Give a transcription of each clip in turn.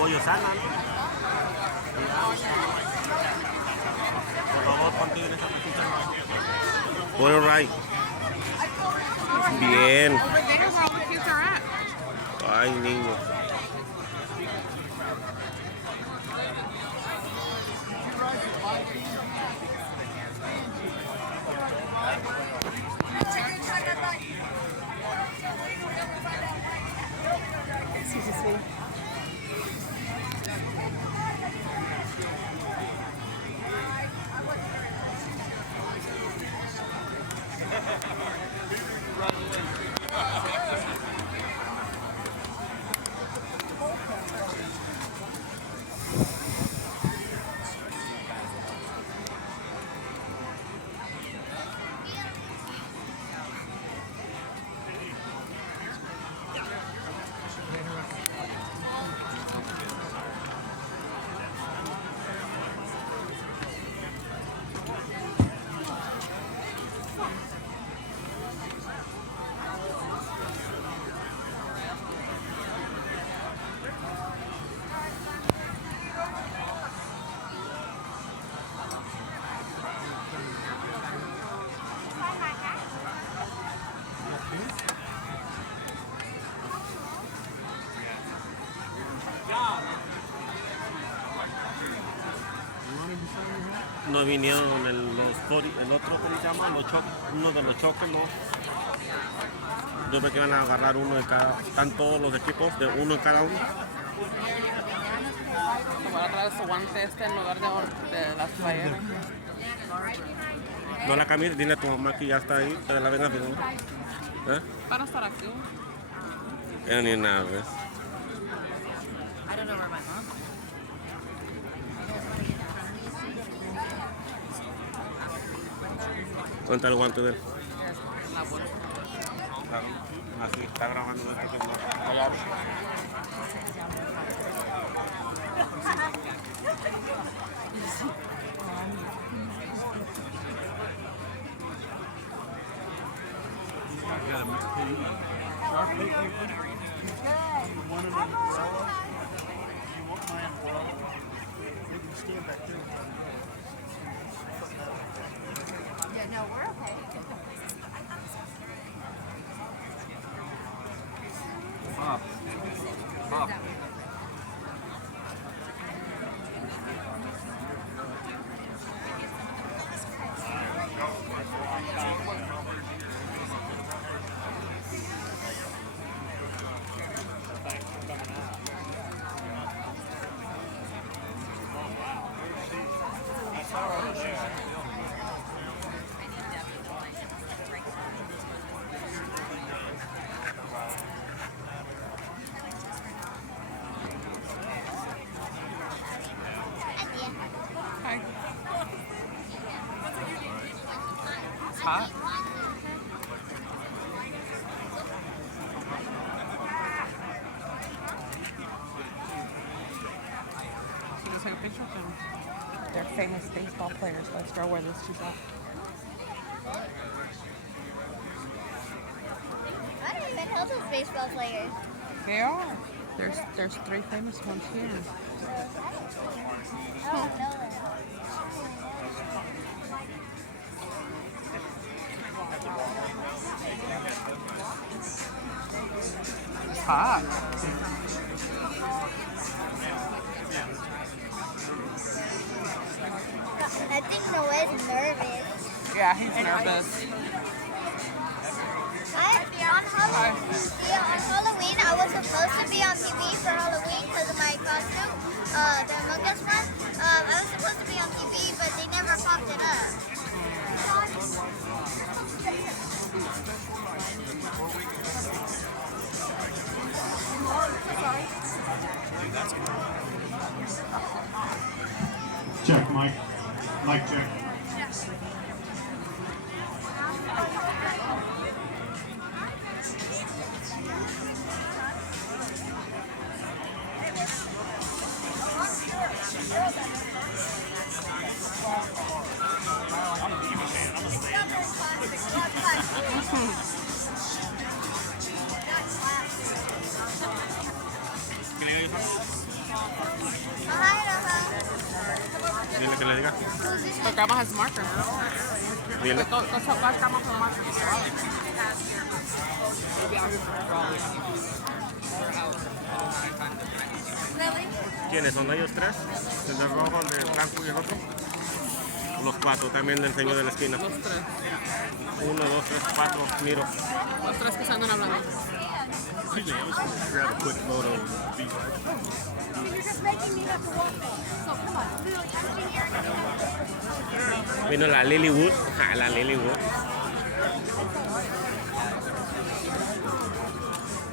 bollo sana, ¿no? Por favor, ponte en esa pizza. All right. Bien. Over there where all the kids are at. Ay, niño. Excuse me, sweetie. No vinieron el otro que se llama, uno de los choques, no. Yo creo que van a agarrar uno de cada, están todos los equipos de uno de cada uno. Voy a traer su guante en lugar de las playeras. No la cambies, dile a tu mamá que ya está ahí, te la vengas de nuevo. ¿Eh? Para estar aquí. Ya ni nada, ¿ves? I don't know where my mom is. ¿Dónde está el guante de él? La bolsa. Así, está grabando esto. Yeah, no, we're okay. Pop. Pop. Hi. It's hot. Should we take a picture of them? They're famous baseball players. Let's go where those two go. I don't even know those baseball players. They are. There's three famous ones here. I don't know them. It's hot. I think Noah's nervous. Yeah, he's nervous. On Halloween, I was supposed to be on TV for Halloween because of my costume, the Among Us one. I was supposed to be on TV, but they never popped it up. Check, Mike. Mike, check. Dile que le diga. The grandma has marker. Dile. Go tell grandma for marker. ¿Quiénes son ellos tres? El de rojo, el de blanco y el otro. Los cuatro también del señor de la esquina. Los tres. 1, 2, 3, 4, miro. Los tres que se andan hablando. Grab a quick photo. Vino la Lilywood. Ja, la Lilywood.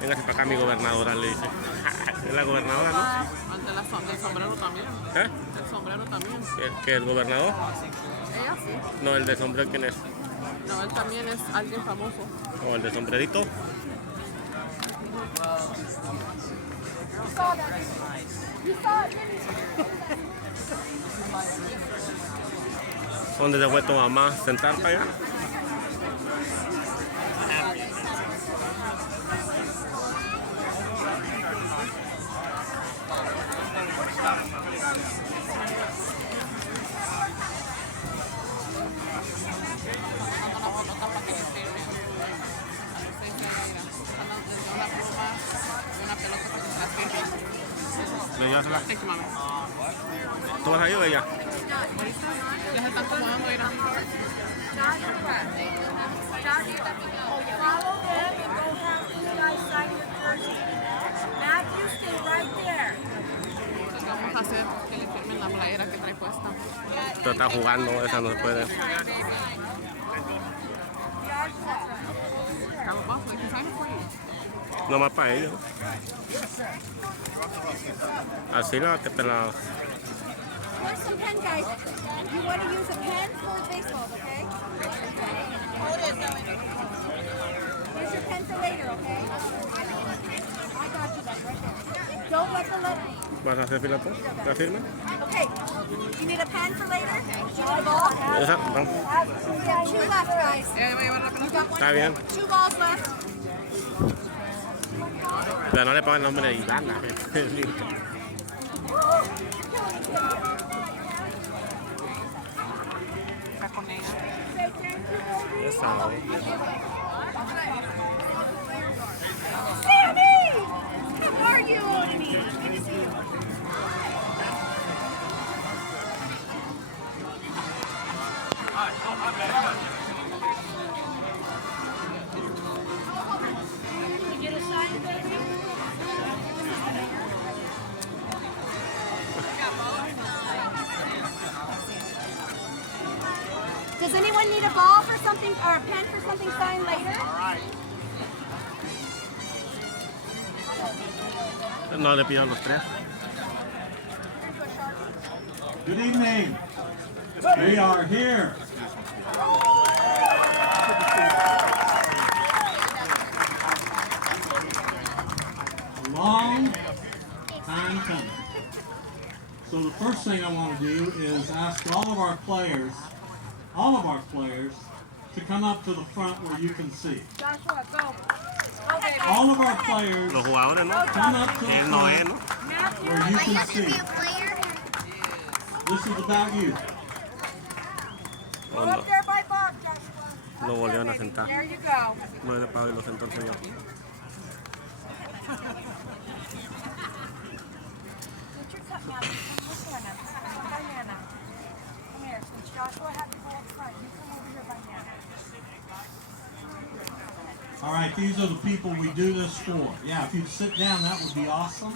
Véngase para acá mi gobernadora, le dice. Es la gobernadora, ¿no? Ante del sombrero también. ¿Eh? El sombrero también. ¿Que el gobernador? Ella sí. No, el de sombrero, ¿quién es? No, él también es alguien famoso. ¿O el de sombrerito? ¿Dónde se fue tu mamá? ¿Sentar para allá? ¿Le llevasela? Thank you, mami. ¿Tú vas a ir o ella? Ya se están acomodando, mira. Follow them and go have these guys sign your jersey. Matthew, stay right there. Entonces vamos a hacer que le firmen la playera que trae puesta. Pero está jugando, esa no se puede. Grab a boss, they can sign it for you. No más para ellos. Así no, que te la... Here's some pen, guys. You want to use a pen for baseball, okay? Here's your pen for later, okay? I got you that right there. Don't let the letter. ¿Vas a hacer fila tú? ¿La firma? Okay. You need a pen for later? Do you want a ball? Esa, no. We got two left, guys. Ya va a llevar rápido. You got one. Está bien. 2 balls left. Pero no le pongan el nombre de Ivana. Está con ella. Esa, ¿no? Sammy! How are you? Good to see you. You get a sign, baby? Does anyone need a ball for something or a pen for something signed later? No le pido a los tres. Good evening. We are here. A long time coming. So the first thing I want to do is ask all of our players, to come up to the front where you can see. Joshua, go. All of our players Los jugadores, ¿no? come up to the Él no es, front ¿no? where you I can have to see. be a player. This is about you. O Go no, up there by Bob, Joshua. lo volvieron a sentar. There you go. No le pago y lo sentó el señor. Get your cup now. Come here now. Come by Nana. Come here. Since Joshua had to go up front, you come over here by Nana. All right, these are the people we do this for. Yeah, if you'd sit down, that would be awesome.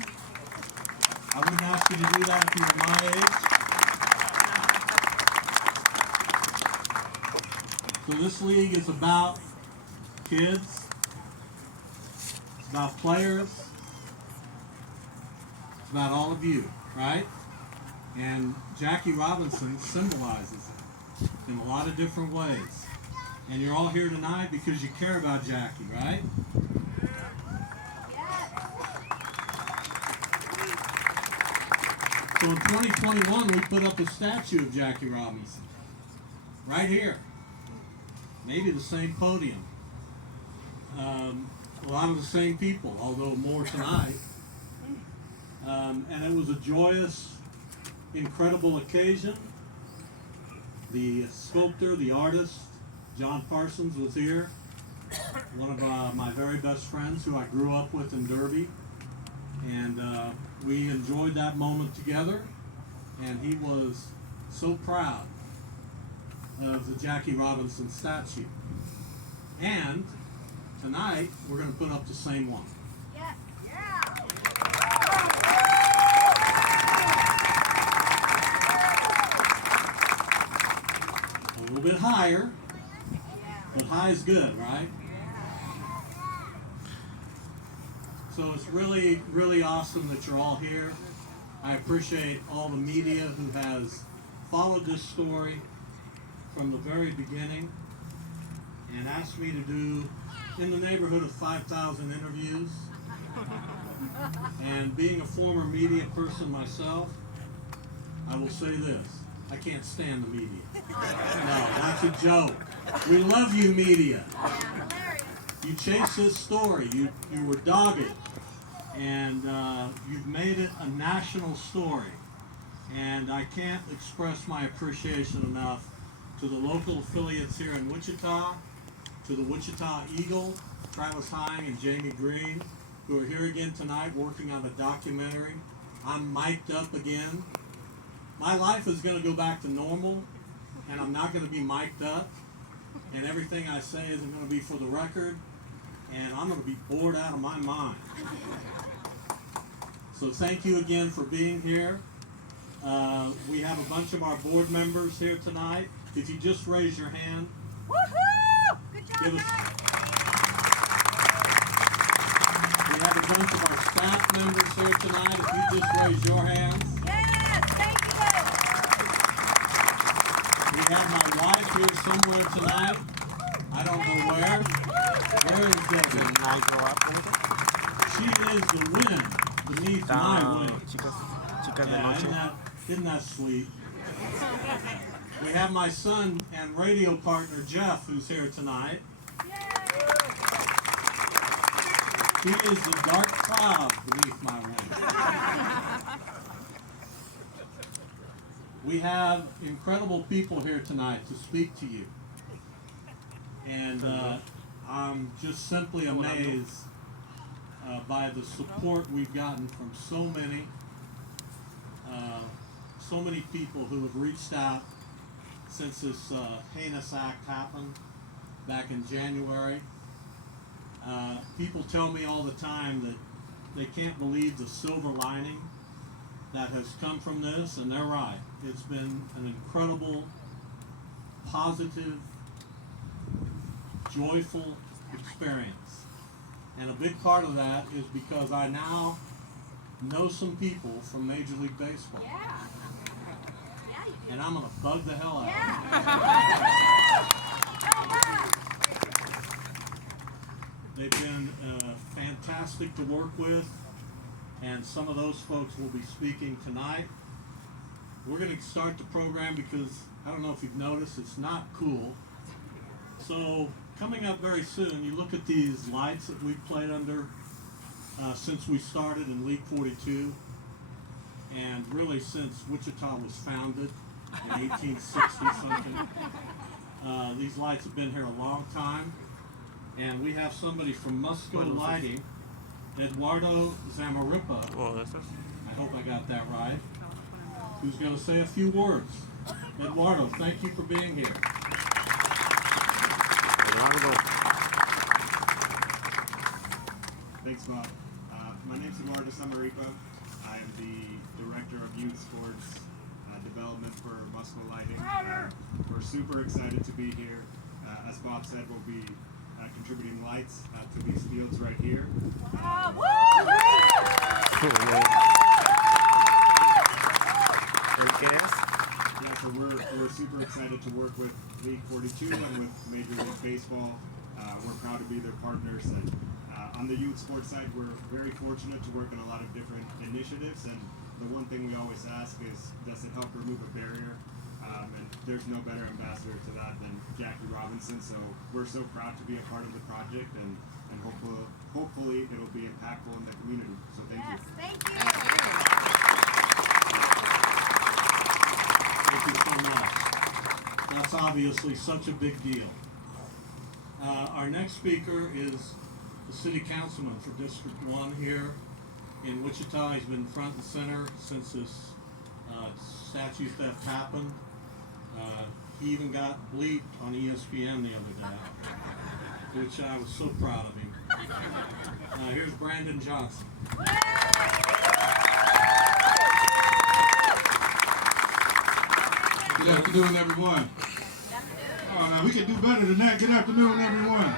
I wouldn't ask you to do that if you were my age. So this league is about kids. It's about players. It's about all of you, right? And Jackie Robinson symbolizes it in a lot of different ways. And you're all here tonight because you care about Jackie, right? So in 2021, we put up a statue of Jackie Robinson. Right here. Maybe the same podium. A lot of the same people, although more tonight. And it was a joyous, incredible occasion. The sculptor, the artist, John Parsons was here. One of my very best friends who I grew up with in Derby. And we enjoyed that moment together. And he was so proud of the Jackie Robinson statue. And tonight, we're going to put up the same one. Yeah. A little bit higher, but high is good, right? So it's really, really awesome that you're all here. I appreciate all the media who has followed this story from the very beginning and asked me to do in the neighborhood of 5,000 interviews. And being a former media person myself, I will say this: I can't stand the media. No, that's a joke. We love you, media. You chased this story. You were dogged, and you've made it a national story. And I can't express my appreciation enough to the local affiliates here in Wichita, to the Wichita Eagle, Travis Hine and Jamie Green, who are here again tonight working on a documentary. I'm mic'd up again. My life is going to go back to normal, and I'm not going to be mic'd up, and everything I say isn't going to be for the record, and I'm going to be bored out of my mind. So thank you again for being here. We have a bunch of our board members here tonight. If you just raise your hand. Woohoo! Good job, Give us- guys. We have a bunch of our staff members here tonight. If you just raise your hands. Yes, thank you. We have my wife here somewhere tonight. I don't know where. Where is Debbie? Didn't I grow up with it? She is the wind beneath my wing. Chicas de Yeah, noche. isn't that sweet? We have my son and radio partner Jeff, who's here tonight. He is the dark cloud beneath my wing. We have incredible people here tonight to speak to you. And I'm just simply amazed by the support we've gotten from so many people who have reached out since this heinous act happened back in January. People tell me all the time that they can't believe the silver lining that has come from this, and they're right. It's been an incredible, positive, joyful experience. And a big part of that is because I now know some people from Major League Baseball. And I'm going to bug the hell out of them. They've been fantastic to work with, and some of those folks will be speaking tonight. We're going to start the program because, I don't know if you've noticed, it's not cool. So, coming up very soon, you look at these lights that we've played under since we started in League 42, and really since Wichita was founded in 1860 something. These lights have been here a long time, and we have somebody from Musco Lighting, Eduardo Zamarripa, Oh, this is. I hope I got that right, who's going to say a few words. Eduardo, thank you for being here. Eduardo. Thanks, Bob. My name's Eduardo Zamarripa. I am the Director of Youth Sports Development for Musco Lighting. We're super excited to be here. As Bob said, we'll be contributing lights to these fields right here. ¿El qué es? Yeah, so we're super excited to work with League 42 and with Major League Baseball. We're proud to be their partners. And on the youth sports side, we're very fortunate to work on a lot of different initiatives. And the one thing we always ask is, does it help remove a barrier? And there's no better ambassador to that than Jackie Robinson. Robinson. So we're so proud to be a part of the project, and hopefully it'll be impactful in the community. So thank you. Thank you. Thank you so much. That's obviously such a big deal. Our next speaker is the city councilman for District 1 here in Wichita. He's been front and center since this statue theft happened. He even got bleeped on ESPN the other day, which I was so proud of him. Here's Brandon Johnson. Good afternoon, everyone. Oh, now we can do better than that. Good afternoon, everyone.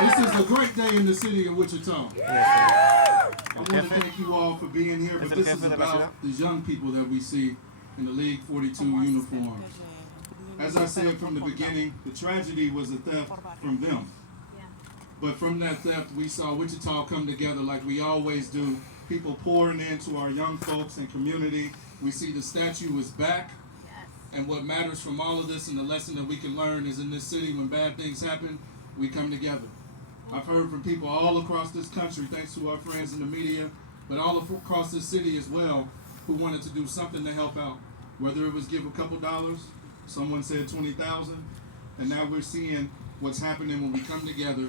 This is a great day in the city of Wichita. I want to thank you all for being here, but this is about these young people that we see in the League 42 uniforms. As I said from the beginning, the tragedy was a theft from them. But from that theft, we saw Wichita come together like we always do. People pouring into our young folks and community. We see the statue is back. And what matters from all of this and the lesson that we can learn is in this city, when bad things happen, we come together. I've heard from people all across this country, thanks to our friends in the media, but all across this city as well, who wanted to do something to help out. Whether it was give a couple dollars, someone said 20,000, and now we're seeing what's happening when we come together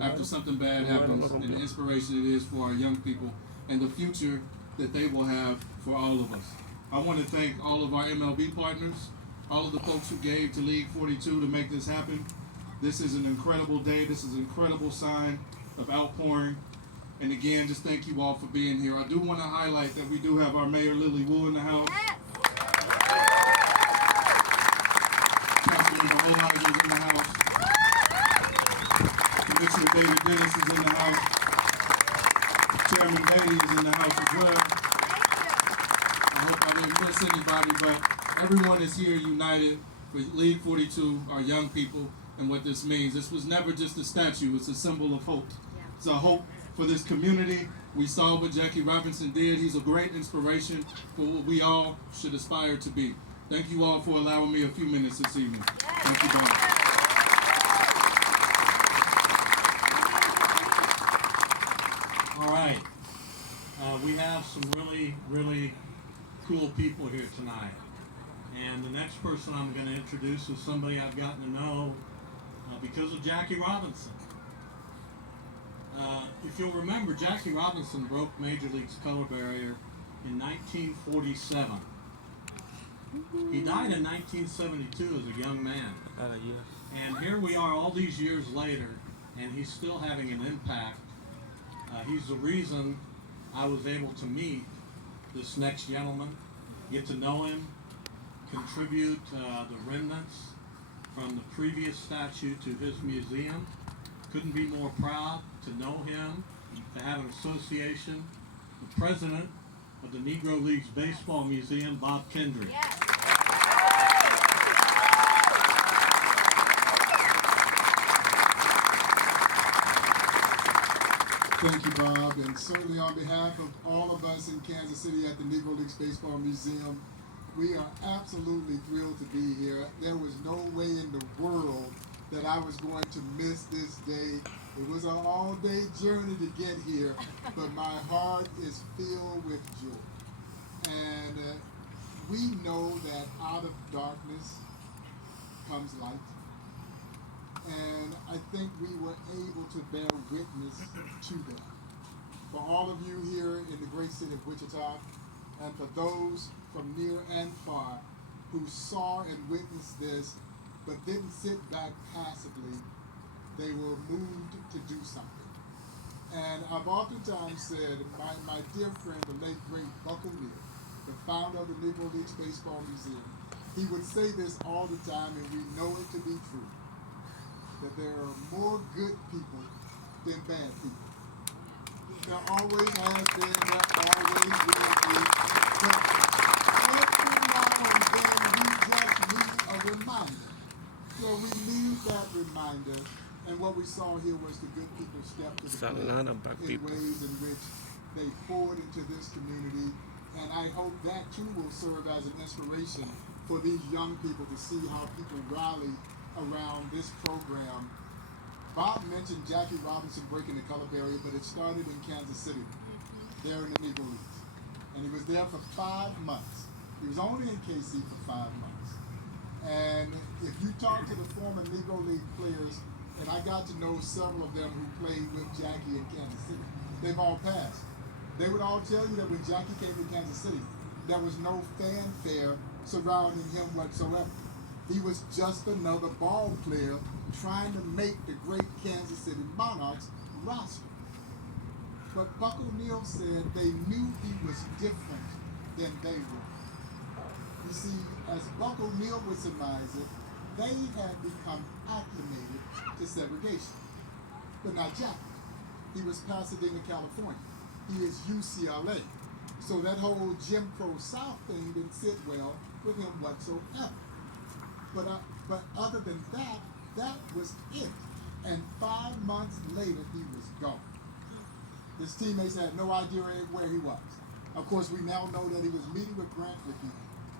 after something bad happens, and the inspiration it is for our young people and the future that they will have for all of us. I want to thank all of our MLB partners, all of the folks who gave to League 42 to make this happen. This is an incredible day. This is an incredible sign of outpouring. And again, just thank you all for being here. I do want to highlight that we do have our Mayor Lily Wu in the house. Councilman Hollizer is in the house. Commissioner David Dennis is in the house. Chairman Bailey is in the house as well. I hope I didn't miss anybody, but everyone is here united for League 42, our young people, and what this means. This was never just a statue, it's a symbol of hope. It's a hope for this community. We saw what Jackie Robinson did. He's a great inspiration for what we all should aspire to be. Thank you all for allowing me a few minutes this evening. Thank you, Bob. All right. We have some really, really cool people here tonight. And the next person I'm going to introduce is somebody I've gotten to know because of Jackie Robinson. If you'll remember, Jackie Robinson broke Major League's color barrier in 1947. He died in 1972 as a young man. And here we are all these years later, and he's still having an impact. He's the reason I was able to meet this next gentleman, get to know him, contribute the remnants from the previous statue to his museum. Couldn't be more proud to know him, to have an association. The president of the Negro Leagues Baseball Museum, Bob Kendrick. Yes. Thank you, Bob, and certainly on behalf of all of us in Kansas City at the Negro Leagues Baseball Museum, we are absolutely thrilled to be here. There was no way in the world that I was going to miss this day. It was an all-day journey to get here, but my heart is filled with joy. And we know that out of darkness comes light. And I think we were able to bear witness to that. For all of you here in the great city of Wichita, and for those from near and far who saw and witnessed this, but didn't sit back passively, they were moved to do something. And I've oftentimes said, my dear friend, the late great Buckle Neal, the founder of the Negro Leagues Baseball Museum, he would say this all the time, and we know it to be true, that there are more good people than bad people. There always has been, there always will be, but every now and then we just need a reminder. So we need that reminder, and what we saw here was the good people step to the plate in ways in which they poured into this community, and I hope that too will serve as an inspiration for these young people to see how people rally around this program. Bob mentioned Jackie Robinson breaking the color barrier, but it started in Kansas City, there in the Negro Leagues. And he was there for 5 months. He was only in KC for 5 months. And if you talk to the former Negro League players, and I got to know several of them who played with Jackie in Kansas City, they've all passed. They would all tell you that when Jackie came to Kansas City, there was no fanfare surrounding him whatsoever. He was just another ball player trying to make the great Kansas City Monarchs roster. But Buck O'Neil said they knew he was different than they were. You see, as Buck O'Neil would surmise it, they had become acclimated to segregation. But not Jackie. He was Pasadena, California. He is UCLA. So that whole Jim Crow South thing didn't sit well with him whatsoever. But other than that, that was it. And 5 months later, he was gone. His teammates had no idea where he was. Of course, we now know that he was meeting with Grant Rickey,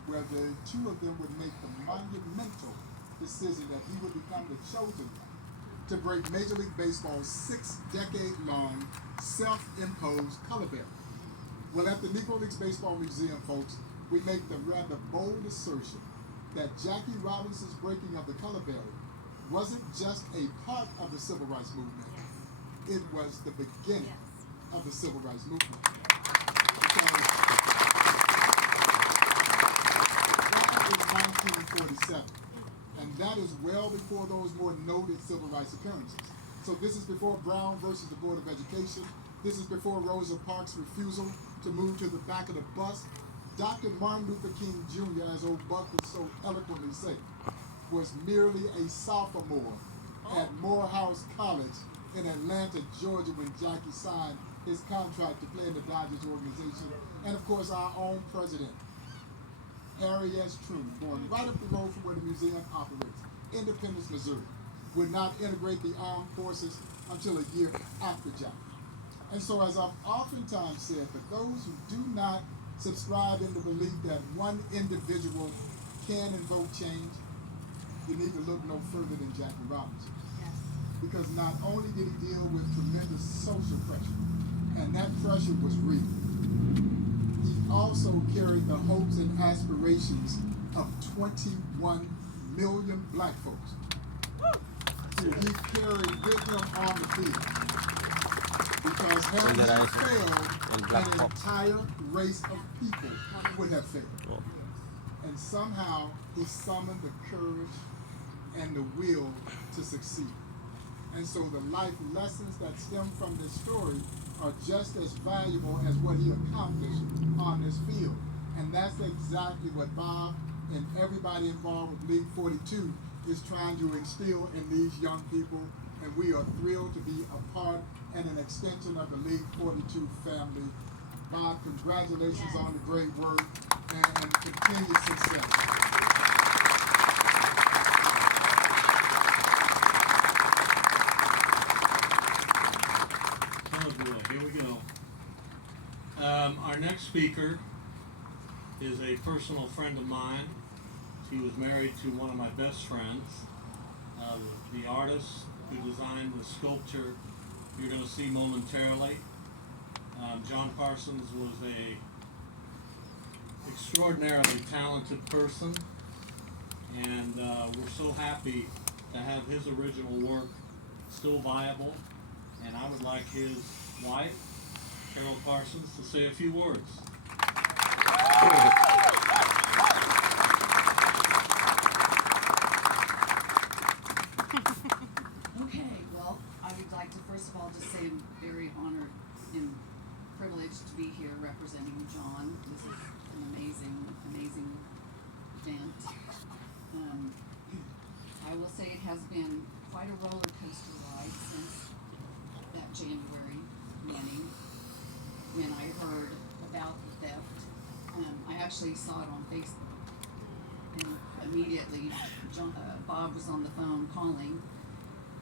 where the two of them would make the monumental decision that he would become the chosen one to break Major League Baseball's 6-decade-long self-imposed color barrier. Well, at the Negro Leagues Baseball Museum, folks, we make the rather bold assertion that Jackie Robinson's breaking of the color barrier wasn't just a part of the Civil Rights Movement. It was the beginning of the Civil Rights Movement. Because that was 1947. And that is well before those more noted civil rights occurrences. So this is before Brown versus the Board of Education. This is before Rosa Parks' refusal to move to the back of the bus. Dr. Martin Luther King Jr., as old Buck would so eloquently say, was merely a sophomore at Morehouse College in Atlanta, Georgia, when Jackie signed his contract to play in the Dodgers organization. And of course, our own president, Harry S. Truman, born right up the road from where the museum operates, Independence, Missouri, would not integrate the armed forces until a year after Jackie. And so, as I've oftentimes said, for those who do not subscribe in the belief that one individual can invoke change, you need to look no further than Jackie Robinson. Because not only did he deal with tremendous social pressure, and that pressure was real, he also carried the hopes and aspirations of 21 million black folks who he carried with him on the field. Because had he failed, an entire race of people would have failed. And somehow he summoned the courage and the will to succeed. And so the life lessons that stem from this story are just as valuable as what he accomplished on this field. And that's exactly what Bob and everybody involved with League 42 is trying to instill in these young people. And we are thrilled to be a part and an extension of the League 42 family. Bob, congratulations on the great work and continued success. Here we go. Our next speaker is a personal friend of mine. She was married to one of my best friends, the artist who designed the sculpture you're going to see momentarily. John Parsons was a extraordinarily talented person, and we're so happy to have his original work still viable. And I would like his wife, Carol Parsons, to say a few words. Okay, well, I would like to first of all just say I'm very honored and privileged to be here representing John. This is an amazing event. I will say it has been quite a roller coaster ride since that January running when I heard about the theft. I actually saw it on Facebook, and immediately Bob was on the phone calling,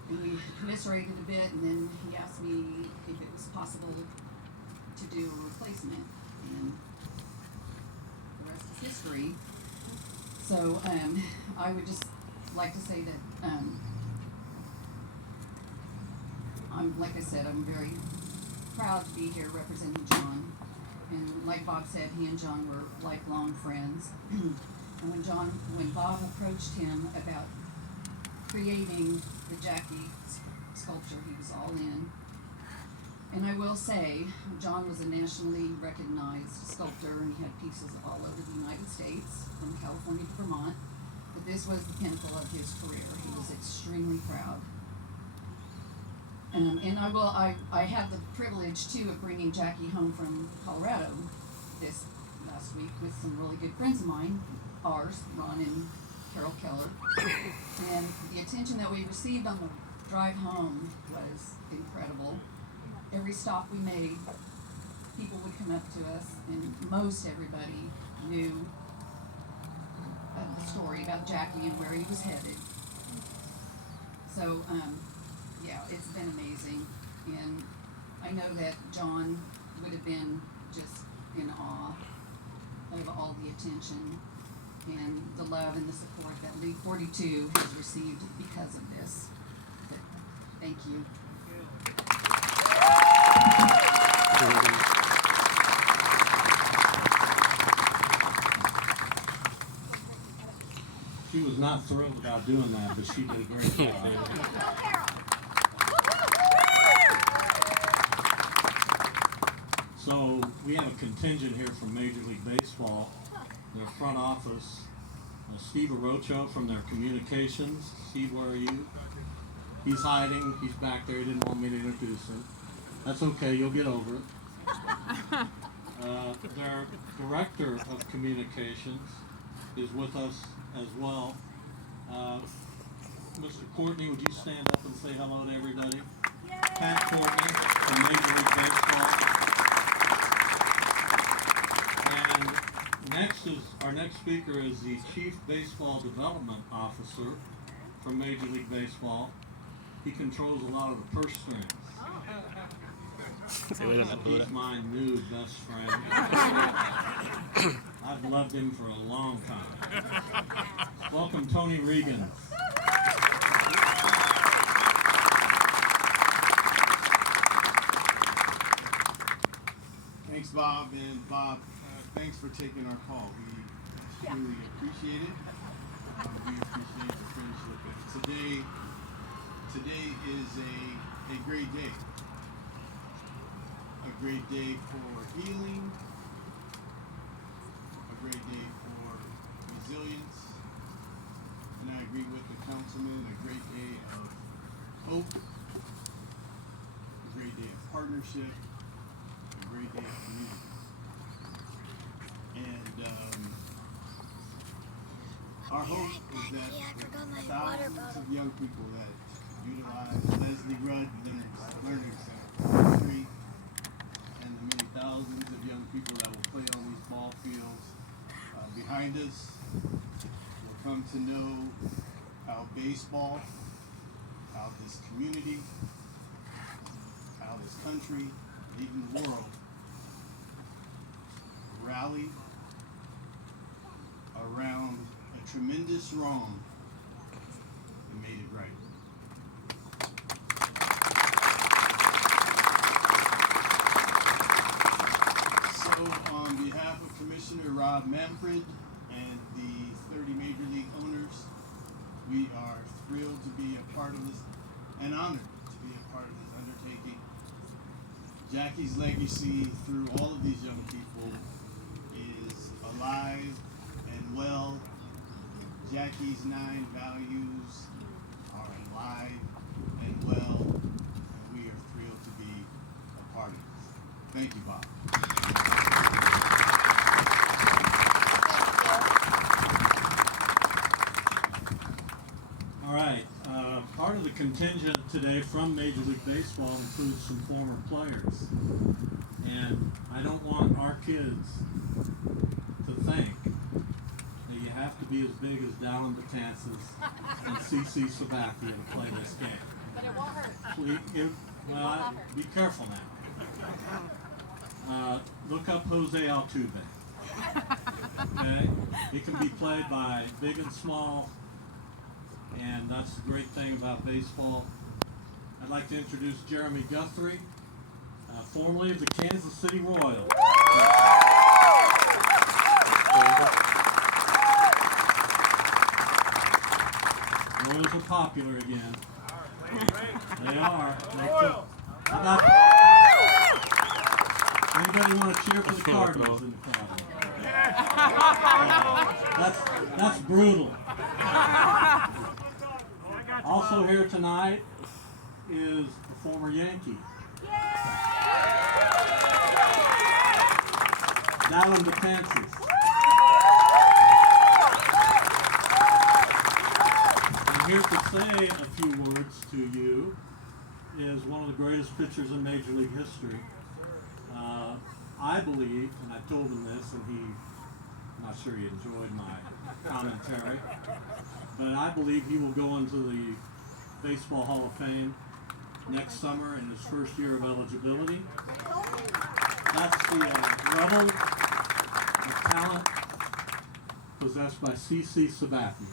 and we commiserated a bit, and then he asked me if it was possible to do a replacement, and the rest is history. So I would just like to say that like I said, I'm very proud to be here representing John. And like Bob said, he and John were lifelong friends. And when Bob approached him about creating the Jackie sculpture, he was all in. And I will say, John was a nationally recognized sculptor, and he had pieces all over the United States, from California to Vermont. But this was the pinnacle of his career. He was extremely proud. And I had the privilege too of bringing Jackie home from Colorado this last week with some really good friends of mine, ours, Ron and Carol Keller. And the attention that we received on the drive home was incredible. Every stop we made, people would come up to us, and most everybody knew the story about Jackie and where he was headed. So, yeah, it's been amazing, and I know that John would have been just in awe of all the attention and the love and the support that League 42 has received because of this. But thank you. She was not thrilled about doing that, but she did a great job. So we have a contingent here from Major League Baseball, their front office. Steve Arocho from their communications. Steve, where are you? He's hiding. He's back there. He didn't want me to introduce him. That's okay. You'll get over it. Their director of communications is with us as well. Mr. Courtney, would you stand up and say hello to everybody? Yay! Pat Courtney from Major League Baseball. And our next speaker is the Chief Baseball Development Officer from Major League Baseball. He controls a lot of the purse strings. He's my new best friend. I've loved him for a long time. Welcome, Tony Regan. Thanks, Bob. And Bob, thanks for taking our call. We truly appreciate it. We appreciate the friendship. Today is a great day. A great day for healing. A great day for resilience. And I agree with the councilman, a great day of hope. A great day of partnership. A great day of community. And our hope is that thousands of young people that utilize Leslie Rudd Learning Center Street, and the many thousands of young people that will play on these ball fields behind us will come to know how baseball, how this community, how this country, and even the world rally around a tremendous wrong and made it right. So on behalf of Commissioner Rob Manfred and the 30 Major League owners, we are thrilled to be a part of this and honored to be a part of this undertaking. Jackie's legacy through all of these young people is alive and well. Jackie's 9 values are alive and well, and we are thrilled to be a part of this. Thank you, Bob. All right. Part of the contingent today from Major League Baseball includes some former players. And I don't want our kids to think that you have to be as big as Dallin Betances and CC Sabathia to play this game. But it won't hurt. Be careful now. Look up Jose Altuve. Okay? It can be played by big and small, and that's the great thing about baseball. I'd like to introduce Jeremy Guthrie, formerly of the Kansas City Royals. Royals are popular again. They are. How about anybody want to cheer for the Cardinals in the crowd? That's brutal. Also here tonight is a former Yankee. Wichita Kansas. I'm here to say a few words to you. Is one of the greatest pitchers in Major League history. I believe, and I told him this, and I'm not sure he enjoyed my commentary, but I believe he will go into the Baseball Hall of Fame next summer in his first year of eligibility. That's the level of talent possessed by C.C. Sabathia.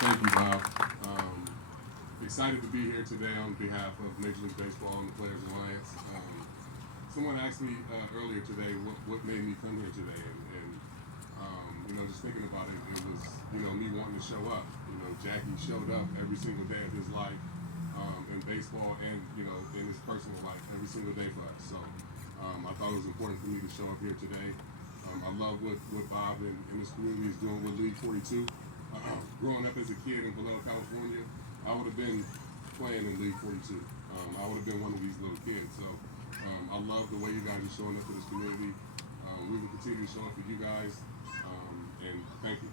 Thank you, Bob. Excited to be here today on behalf of Major League Baseball and the Players Alliance. Someone asked me earlier today what made me come here today, and just thinking about it, it was me wanting to show up. Jackie showed up every single day of his life in baseball and in his personal life every single day for us. So I thought it was important for me to show up here today. I love what Bob and this community is doing with League 42. Growing up as a kid in Vallejo, California, I would have been playing in League 42. I would have been one of these little kids. So I love the way you guys are showing up for this community. We will continue to show up for you guys. And thank you.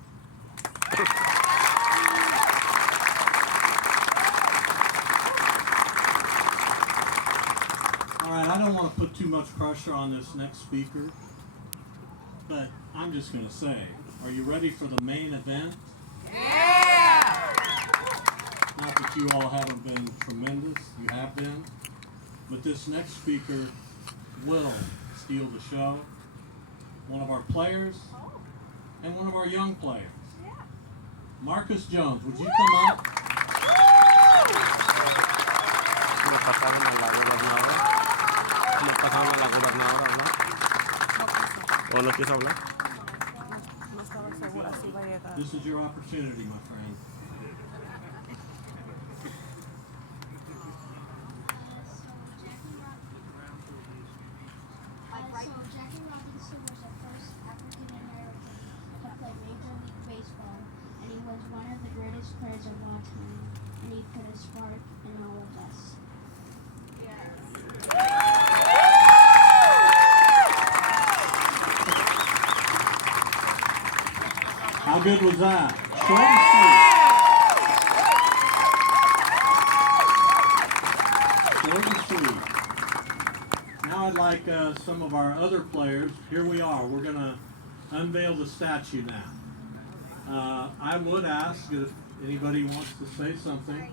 All right, I don't want to put too much pressure on this next speaker, but I'm just going to say, are you ready for the main event? Yeah! Not that you all haven't been tremendous, you have been, but this next speaker will steal the show. One of our players and one of our young players. Marcus Jones, would you come up? ¿Le pasaron a la gobernadora? ¿Le pasaron a la gobernadora a hablar? ¿O no quiso hablar? No estaba segura si iba a llegar. This is your opportunity, my friend. Jackie Robinson was the first African American to play Major League Baseball, and he was one of the greatest players of all time, and he put a spark in all of us. How good was that? Short and sweet. Now I'd like some of our other players. Here we are. We're going to unveil the statue now. I would ask if anybody wants to say something.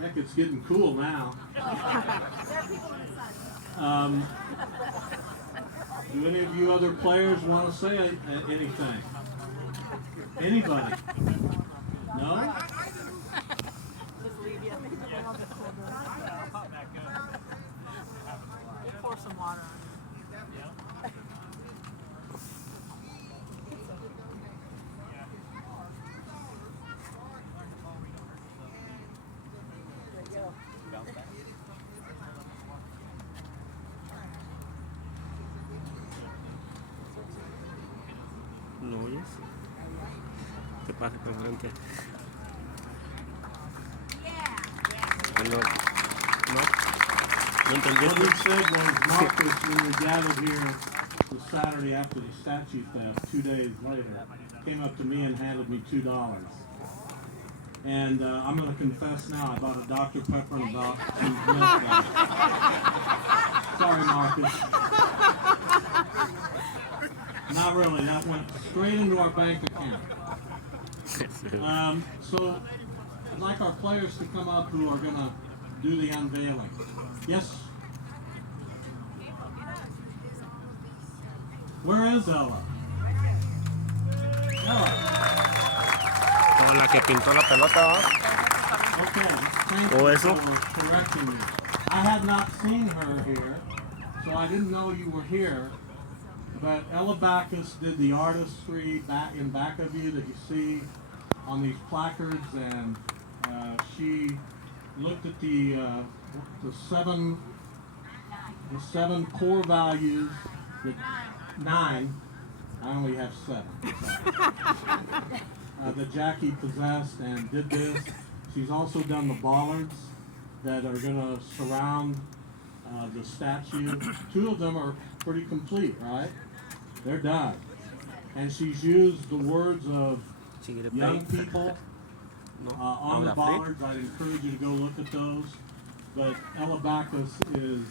Heck, it's getting cool now. Do any of you other players want to say anything? Anybody? No? Pour some water on ¿Lo oyes? ¿Qué pasa con frente? No entendí. What he said was Marcus, when we gathered here the Saturday after the statue theft, 2 days later, came up to me and handed me $2. And I'm going to confess now, I bought a Dr. Pepper and about 2 minutes ago. Sorry, Marcus. Not really. That went straight into our bank account. So I'd like our players to come up who are going to do the unveiling. Yes? Where is Ella? Ella. Como la que pintó la pelota, ¿va? Okay, thank Oh, you eso? for correcting me. I had not seen her here, so I didn't know you were here. But Ella Backus did the artistry in back of you that you see on these placards, and she looked at the seven core values, the 9. I only have 7. That Jackie possessed and did this. She's also done the bollards that are going to surround the statue. 2 of them are pretty complete, right? They're done. And she's used the words of young people on the bollards. I'd encourage you to go look at those. But Ella Backus is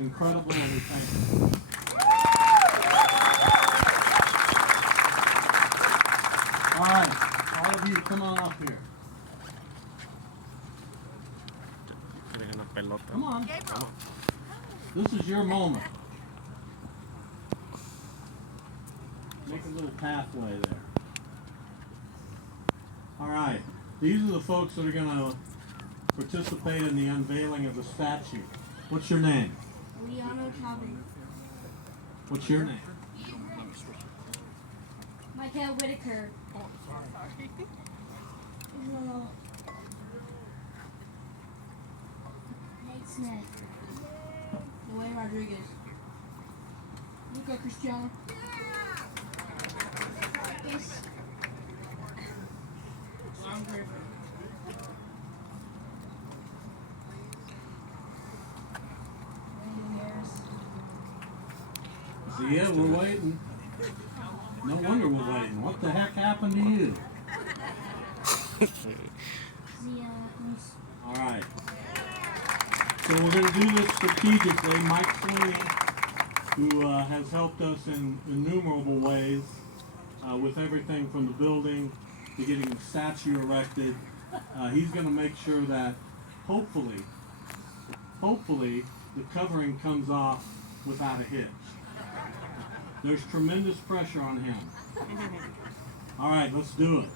incredible, and we thank you. All right, all of you, come on up here. Come on. This is your moment. Make a little pathway there. All right, these are the folks that are going to participate in the unveiling of the statue. What's your name? Liano Calvin. What's your name? Michael Whitaker. Nate Smith. Noe Rodriguez. Luca Cristiano. Yes. Long Griffin. See ya, we're waiting. No wonder we're waiting. What the heck happened to you? All right. So we're going to do this strategically. Mike Sweeney, who has helped us in innumerable ways with everything from the building to getting the statue erected, he's going to make sure that hopefully the covering comes off without a hitch. There's tremendous pressure on him. All right, let's do it.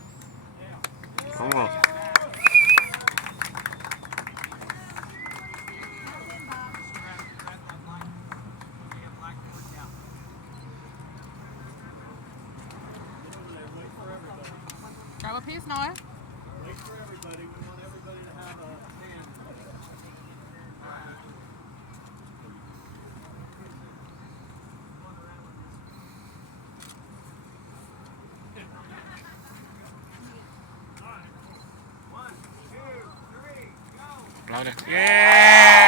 Come on. Grab a piece, Noah. Wait for everybody. We want everybody to have a hand. Aplaude. Yeah!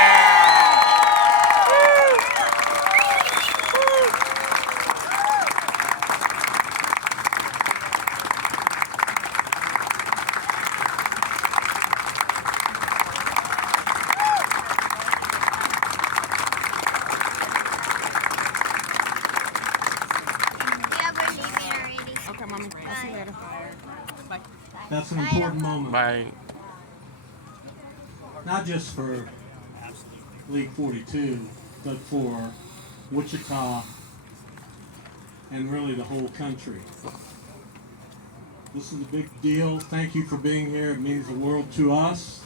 Okay, Mommy. I'll see you later. Bye. That's an important moment. Bye. Not just for League 42, but for Wichita and really the whole country. This is a big deal. Thank you for being here. It means the world to us,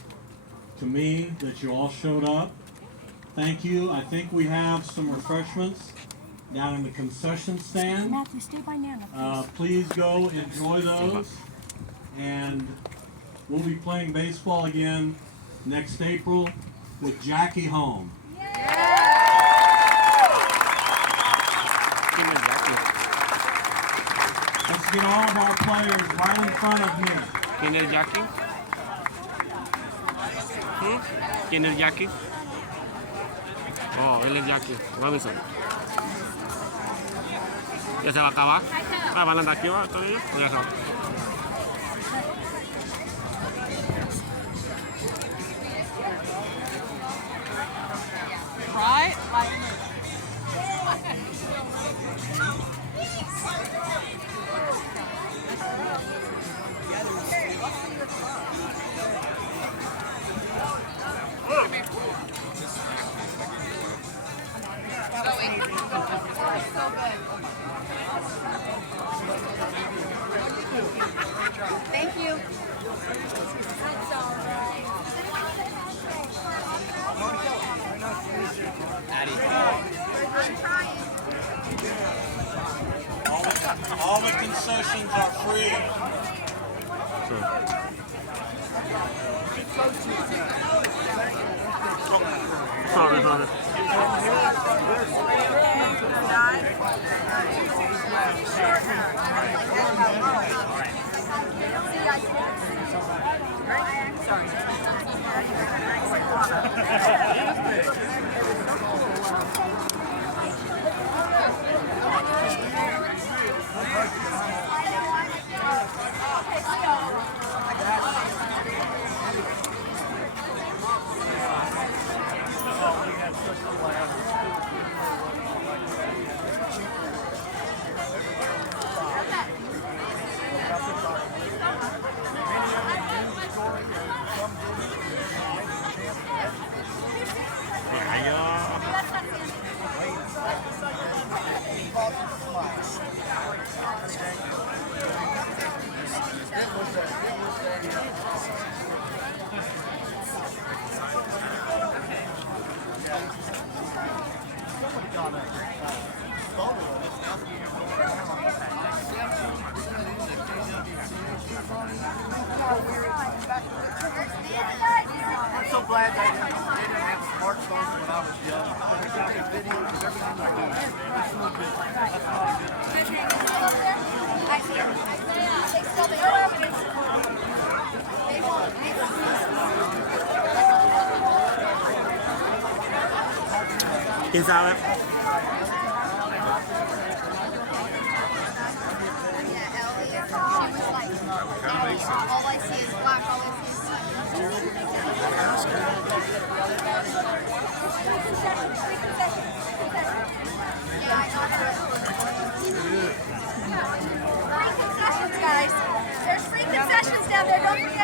to me, that you all showed up. Thank you. I think we have some refreshments down in the concession stand. Matthew, stay by Nana, Please go enjoy those. And we'll be playing baseball again next April with Jackie home. Let's get all of our players right in front of me. ¿Quién es Jackie? ¿Quién es Jackie? Oh, él es Jackie. Robinson. ¿Ya se va a acabar? Ah, ¿van a andar aquí todavía? ¿O ya se va? Right? Like, Thank you. All the concessions are free. Sorry. I'm so glad they didn't have smartphones when I was young. They got the videos, everything like that. It's so good. That's all good. I see it. They still no evidence. They won't. ¿Quién sabe? All I see is black, all I see is free concessions, guys. There's free concessions down there, don't forget.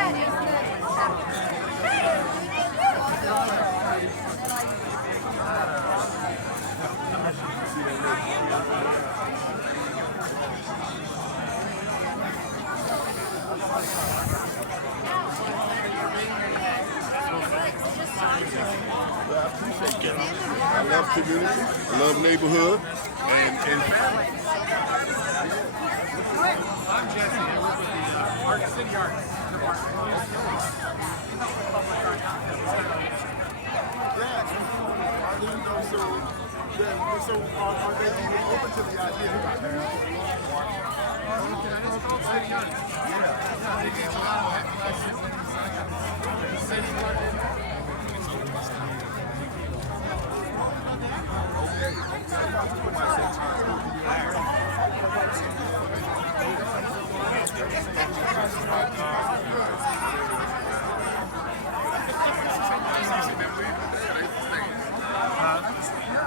I love community, I love neighborhood, and family. I'm Jesse. I work with the City Arts Department. So are they even open to the idea?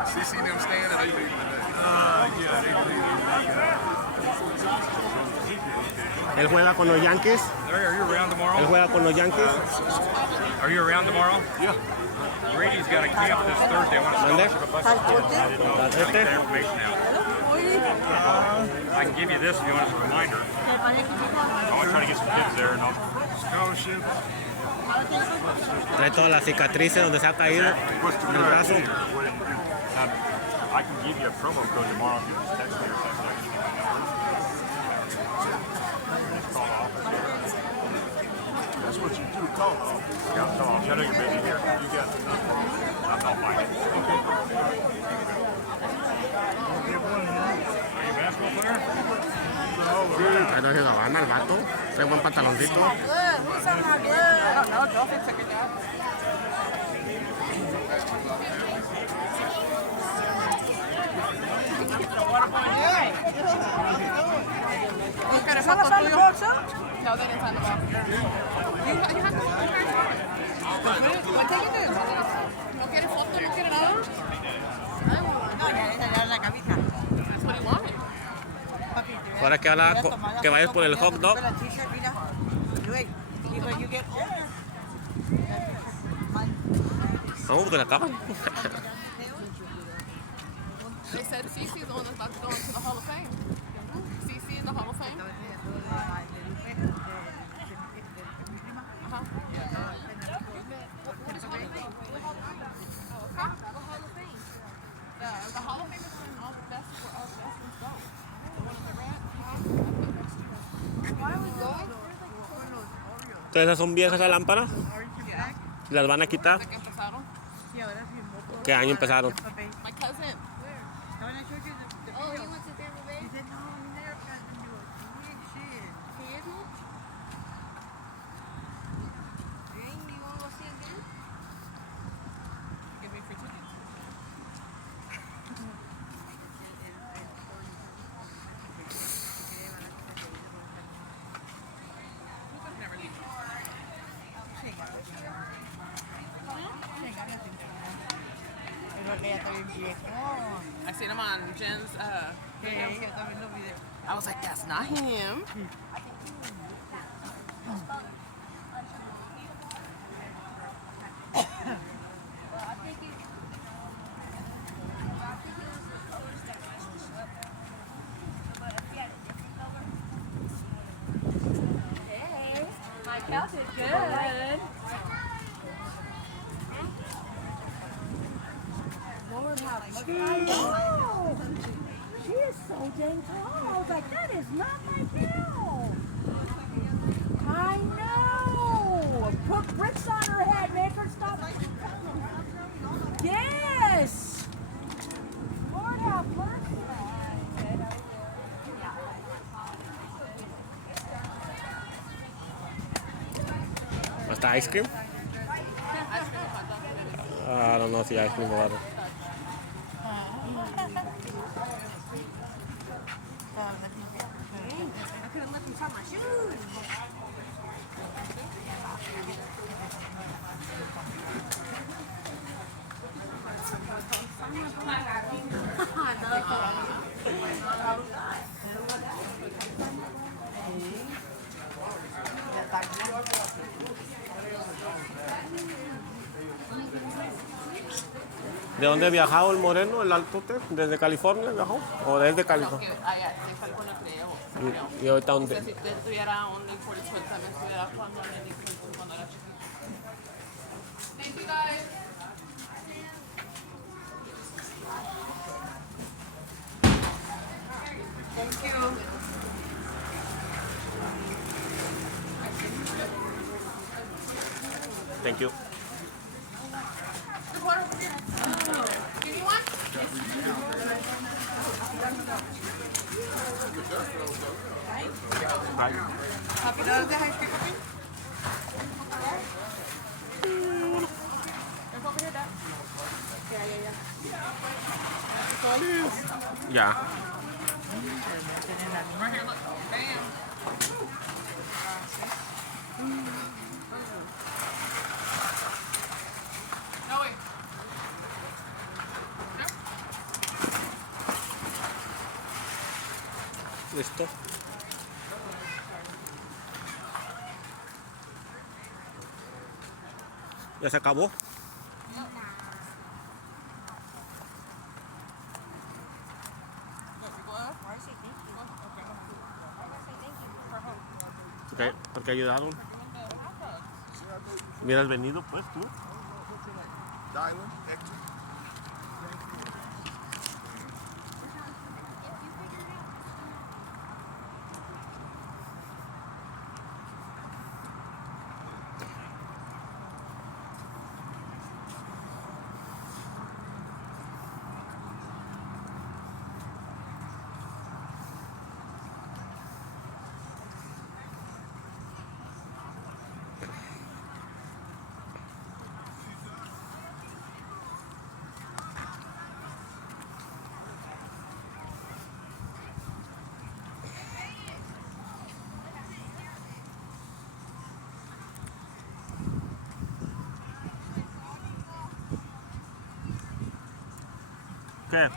CC them stand and they leaving today. Él juega con los Yankees. Are you around tomorrow? Él juega con los Yankees. Are you around tomorrow? Yeah. Brady's got a camp this Thursday. I want to scholarship a bunch of kids. I didn't know. I got that information out. I can give you this if you want as a reminder. I want to try to get some kids there and I'll scholarship. Trae todas las cicatrices donde se ha caído en el brazo. I can give you a promo code tomorrow if you just text me or text me. That's what you do, call off. Yeah, so I know you're busy here. You got it. I'll find it. Are you a basketball player? Trae dos de Habana el vato. Trae buen pantaloncito. I don't know. Dolphin took it down. ¿Quieres foto tuyo? No, they didn't sign the box. You have to ¿No quieres foto? ¿No quieres nada? No, ya la camisa. That's what he wanted. Ahora que vayas por el hot dog. No, porque la acaban. They said CC is the one that's about to go into the Hall of Fame. CC in the Hall of Fame. Entonces, ¿esas son viejas esas lámparas? ¿Las van a quitar? ¿De qué empezaron? ¿Qué año empezaron? My cousin. Oh, he went to Tampa Bay? He said, no, he never got to do it. He ain't shit. He is now? Dang, you wanna go see it again? Give me free tickets. You could never leave. She ain't got nothing. She ain't got nothing. Es lo que ella está bien viejón. I seen him on Jen's. Que ella también lo vi de... I was like, that's not him. Hey, my couch is good. Lord, how I know. She is so dang tall. I was like, that is not my cow. I know. Put bricks on her head. Make her stop. Yes. Lord, have mercy. ¿Hasta ice cream? I don't know si ice cream o algo. I couldn't let them tie my shoes. ¿De dónde ha viajado el moreno, el altote? ¿Desde California viajó? ¿O desde California? Se fue con el creo. ¿Y ahorita O dónde? sea, si usted tuviera un Newport también estuviera cuando era chiquito. Thank you guys. Thank you. Thank you. Give me one. Right. Happy Nose de High Street Cooking? There's over here, Dad. Yeah. Ya. Right here, look. Bam. No way. Listo. ¿Ya se acabó? Porque ayudaron. Hubieras venido pues tú. ¿Qué?